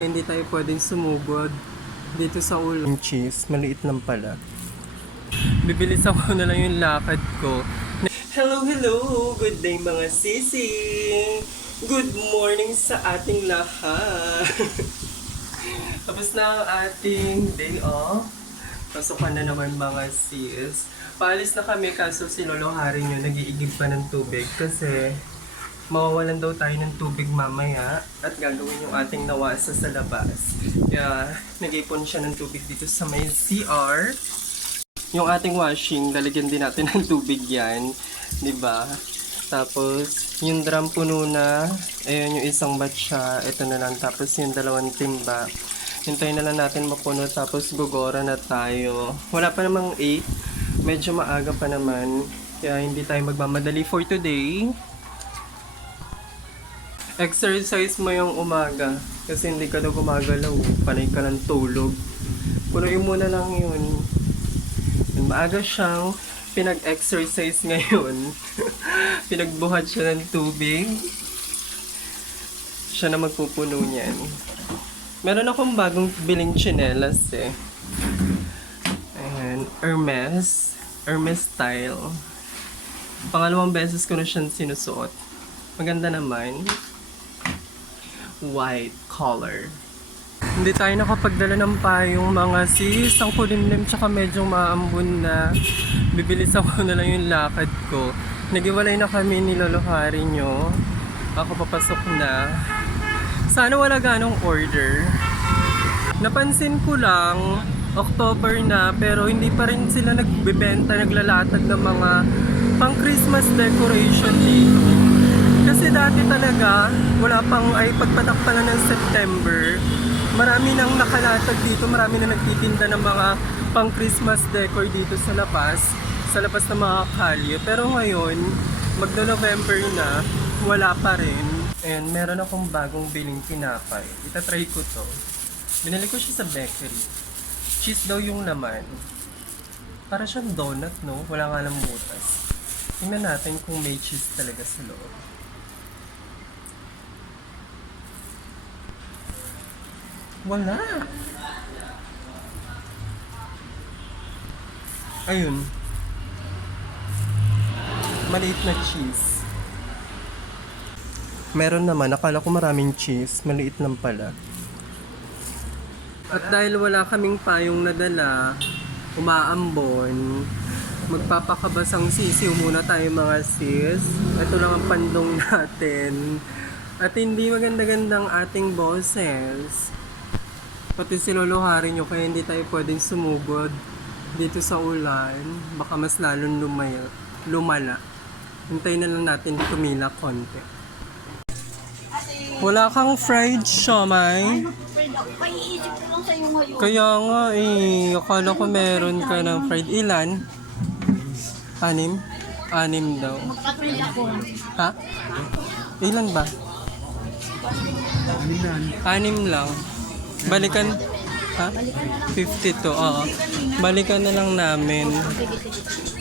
Hindi tayo pwedeng sumugod dito sa ulo. Yung cheese, maliit lang pala. Bibilis ako na lang yung lakad ko. Hello, hello! Good day mga sisi! Good morning sa ating lahat! Tapos na ang ating day off. Pasukan na naman mga sis. Paalis na kami kaso si Lolo Haring yun nag-iigib pa ng tubig kasi mawawalan daw tayo ng tubig mamaya at gagawin yung ating nawasa sa labas. Kaya nag-ipon siya ng tubig dito sa may CR. Yung ating washing, lalagyan din natin ng tubig yan. ba? Tapos, yung drum puno na, ayun yung isang batcha, ito na lang. Tapos yung dalawang timba. Hintayin na lang natin mapuno, tapos gugora na tayo. Wala pa namang 8, medyo maaga pa naman. Kaya hindi tayo magmamadali for today. Exercise mo yung umaga. Kasi hindi ka na gumagalaw. Panay ka ng tulog. Punuin mo na lang yun. Maaga siyang pinag-exercise ngayon. Pinagbuhat siya ng tubig. Siya na magpupuno niyan. Meron akong bagong biling chinelas eh. Ayan, Hermes. Hermes style. Pangalawang beses ko na siyang sinusuot. Maganda naman. White color. Hindi tayo nakapagdala ng payong mga sis. Ang kulimlim tsaka medyo maambun na. Bibilis ako na lang yung lakad ko. Nagiwalay na kami ni Lolo Hari nyo. Ako papasok na. Sana wala ganong order. Napansin ko lang, October na, pero hindi pa rin sila nagbebenta, naglalatag ng mga pang Christmas decoration dito. Kasi dati talaga, wala pang ay pagpatak pa lang ng September, marami nang nakalatag dito, marami na nagtitinda ng mga pang Christmas decor dito sa labas, sa labas ng mga kalye. Pero ngayon, magno-November na, wala pa rin. And meron akong bagong biling tinapay. Itatry ko to. Binili ko siya sa bakery. Cheese daw yung laman. Para siyang donut, no? Wala nga lang butas. Tingnan natin kung may cheese talaga sa loob. Wala. Ayun. Maliit na cheese. Meron naman, akala ko maraming cheese, maliit lang pala. At dahil wala kaming payong nadala, umaambon, magpapakabasang sisiw muna tayo mga sis. Ito lang ang pandong natin. At hindi maganda-gandang ating boses. Pati si Lolo Hari nyo, kaya hindi tayo pwedeng sumugod dito sa ulan. Baka mas lalong lumaya, lumala. Hintayin na lang natin tumila konti. Wala kang fried siomay? Kaya nga eh, akala ko meron ka ng fried. Ilan? Anim? Anim daw. Ha? Ilan ba? Anim lang. Balikan. Ha? 52, oo. Balikan na lang namin. Sige, sige.